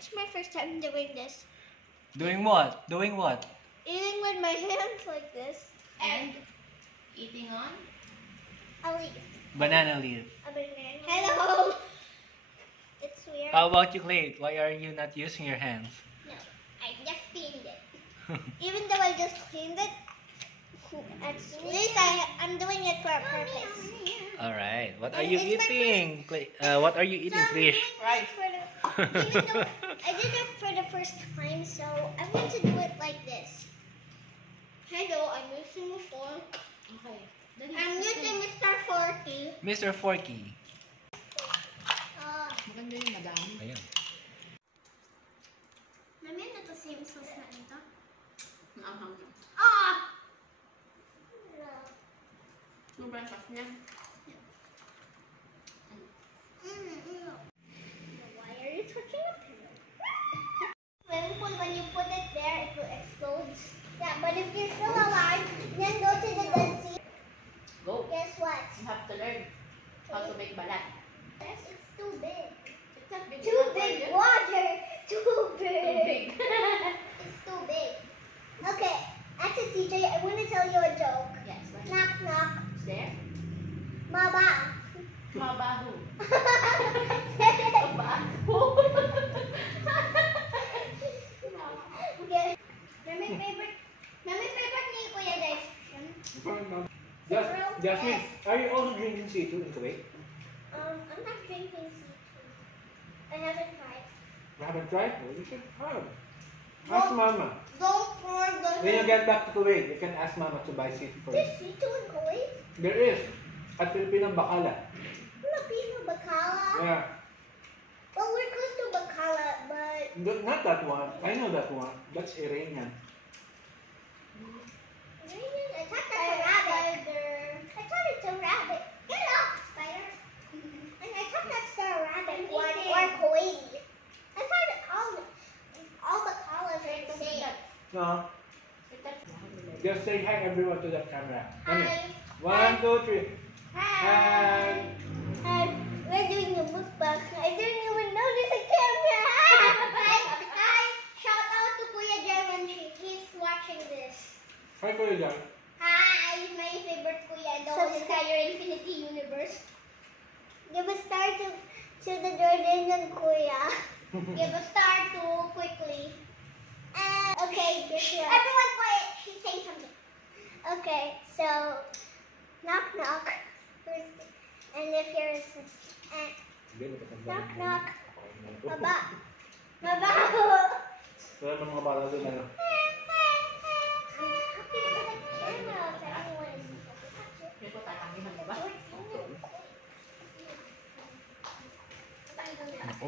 It's my first time doing this. Doing what? Doing what? Eating with my hands like this. And eating on? A leaf. Banana leaf. A banana. Hello. It's weird. How about you, Clay? Why are you not using your hands? No, I just cleaned it. Even though I just cleaned it, at least I'm doing it for a purpose. All right. What are And you it's my eating, Clay? What are you eating, So I'm Krish? doing this for the, even though I did it for the first time, so I'm going to do it like this. Hello, I'm using the fork. Okay. I'm using Mr. Forky. Mr. Forky. Maganda yung madami. Ayan. Mami, ano to same sauce na ito? Maanghang na. Ah! Yung breakfast niya. Why are you touching a pillow? When you put it there, it will explode. Yeah, but if you're still alive, then go to the Dead Sea. Go. Guess what? You have to learn how to make balat. It's too big. It's not big Too enough for big you. water. Too Too big. big. It's too big. Okay, as a teacher, I want to tell you a joke. Yes. What? Knock, knock. Is there? Maba. Mabaho. Okay. Mami favorite ni Kuya guys. Jasmine, are you also drinking C2 in Kuwait? I'm not drinking C2. I haven't tried. You haven't tried? Well, you should have. No. Ask Mama. Don't pour the. When you get back to Kuwait, you can ask Mama to buy C2 for you. There's C2 in Kuwait? There is. At Filipino Bacala. Filipino Bacala? Yeah. Well, we're close to Bacala, but. Not that one. I know that one. That's Iranian. I thought that's a rabbit. I thought it's a rabbit. Get off, spider. And I thought that's the rabbit one or Kuwaiti. I thought all Bacalas are the same. No. Just say hi everyone to that camera. Hi. 1, 2, 3. Hi. Hi. We're doing a mukbang. I didn't even notice a camera. Hi. Shout out to Kuya German. He's watching this. Hi, Kuya Jan. Hi, my favorite Kuya in the whole entire Infinity Universe. Give a star to the Jordanian Kuya. Give a star to quickly. Okay, everyone quiet. She's saying something. Okay, so knock knock. And if you're knock knock. Baba. Baba. Wala ng mga bata doon ano. Hindi ko tatangihan mo ba? Ako.